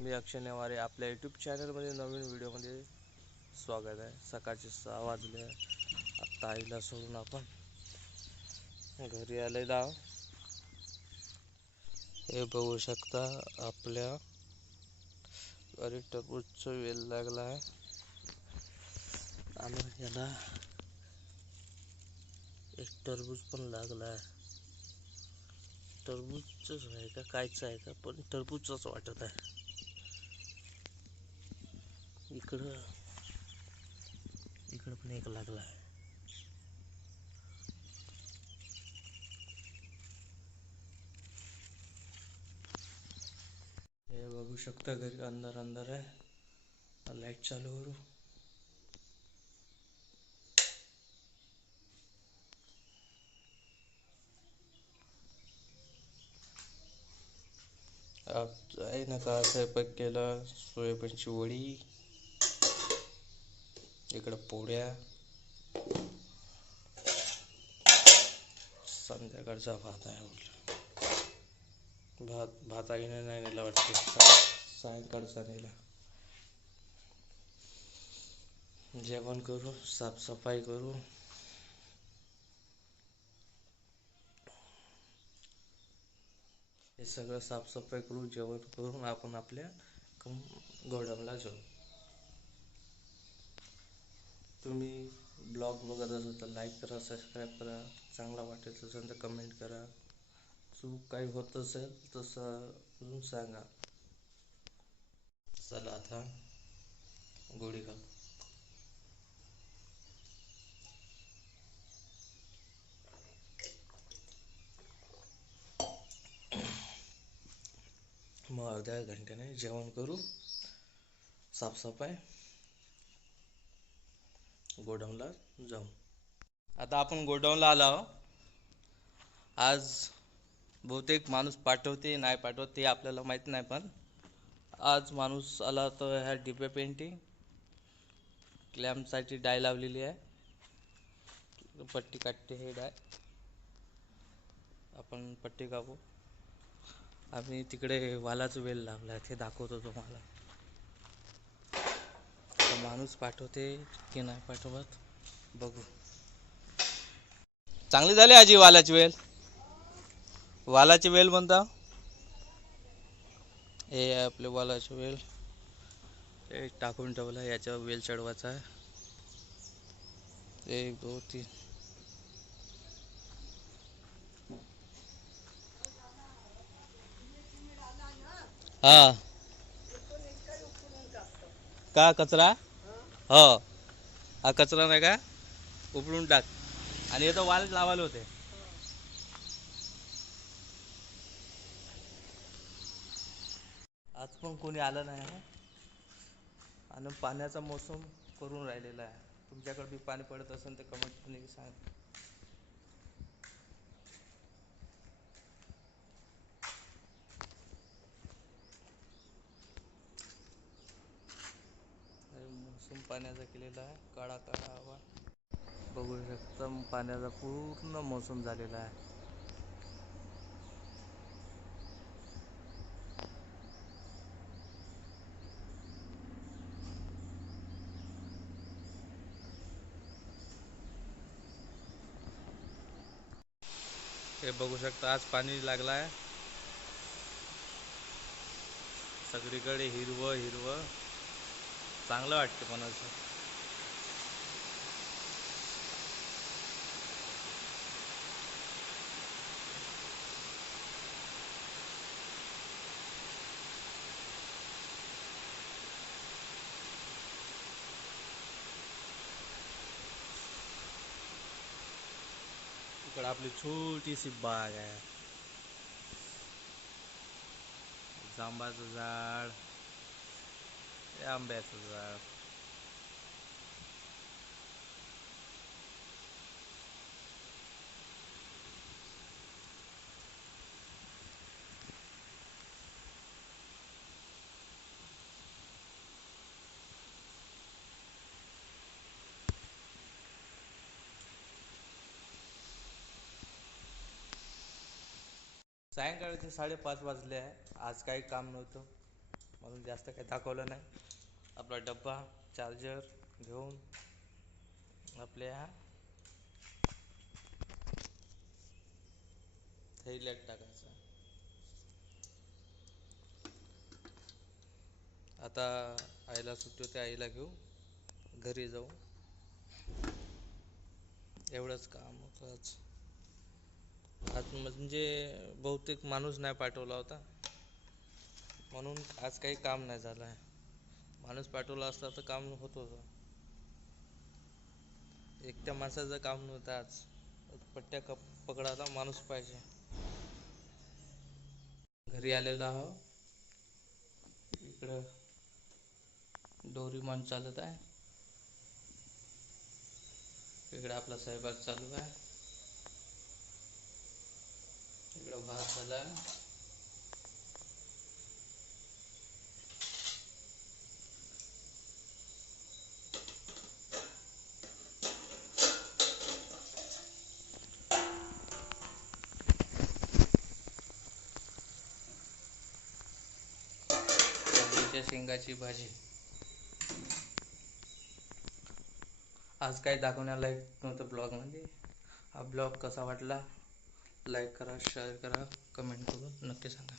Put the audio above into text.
मी अक्षय नेवारे आपल्या यूट्यूब चॅनलमध्ये नवीन व्हिडिओमध्ये स्वागत आहे. सकाळचे 6 वाजले. आत्ता आईला सोडून आपण घरी आलेलो आहोत. हे बघू शकता आपल्या घरी टरबूजचा वेल लागला आहे आणि याला एक टरबूज पण लागला आहे. टरबूजच आहे का कायचं आहे का, पण टरबूजच वाटत आहे. इकडं पण एक लागला आहे. हे बघू शकता घरी अंधार आहे. लाईट चालू करू. आहे ना का स्वयंपाक केला. सोयाबीनची वडी, इकडं पोळ्या, संध्याकाळचा भात आहे. भात आईने नाही नेला वाटते, सायंकाळचा नेला. जेवण करू, साफसफाई करू. हे सगळं साफसफाई करू, जेवण करून आपण आपल्या गोडाऊनला जाऊ. तुम्ही ब्लॉग बघत असाल तर लाईक करा, सबस्क्राईब करा. चांगला वाटेल असेल तर कमेंट करा. चूक काही होत असेल तसं सांगा. चला आता गोळी घाल. मग अर्ध्या घंट्याने जेवण करू, साफसफाई, गोडाऊनला जाऊ. आता आपण गोडाऊनला आलो. आज बहुतेक माणूस पाठवते नाही पाठवत ते आपल्याला माहीत नाही, पण आज माणूस आला तर ह्या डिब्या पेंटिंग क्लॅम्पसाठी डाय लावलेली आहे. पट्टी काटते हे डाय, आपण पट्टी कापू. आम्ही तिकडे वालाचं वेल लावला आहे, ते दाखवतो तुम्हाला. माणूस पाठवते की नाही पाठवत बघू. चांगली झाली आजी वालाची वेल. वालाची वेल म्हणता हे आपले वालाची वेल. हे टाकून ठेवलं, याच्यावर वेल चढवायचा आहे. 1 2 3. हा का कचरा? हो, हा कचरा नाही का उपळून टाक. आणि इथं वाल लावायला होते. आज पण कोणी आलं नाही आणि पाण्याचा मोसम करून राहिलेला आहे. तुमच्याकडे बी पाणी पडत असेल तर कमेंटमध्ये सांग. मोसम पाण्याचा केलेला आहे, काळा काळा हवा. बघू शकता पाण्याचा पूर्ण मोसम झालेला आहे. हे बघू शकता आज पाणी लागला आहे. सगळीकडे हिरवं हिरवं चांगलं वाटतं पण असं. इकडं आपली छोटीशी बाग आहे. जांबाचं झाड, आंब्याचं झाड. सायंकाळचे 5:30 वाजले आहे. आज काही काम नव्हतं. म्हणून जास्त काही दाखवलं नाही. आपला डब्बा चार्जर घेऊन आपल्या थैल्यात टाकायचा. आता आईला सुट्टी होते, आईला घेऊ घरी जाऊ. एवढंच काम होतं आज. आज म्हणजे बहुतेक माणूस नाही पाठवला होता, म्हणून आज काही काम नाही झालं आहे. माणूस पाठवला असता तर काम होत होतं. एकट्या माणसाचं काम नव्हतं आज. पट्ट्या पकडायला माणूस पाहिजे. घरी आलेलो आहो. इकडं डोरीमॉन चालत आहे. इकडे आपला स्वयंपाक चालू आहे. इकडं भात झाला. शेंगाची भाजी. आज काही दाखवण्यालायक नव्हतं ब्लॉगमध्ये. हा ब्लॉग कसा वाटला लाईक करा, शेअर करा, कमेंट करून नक्की सांगा.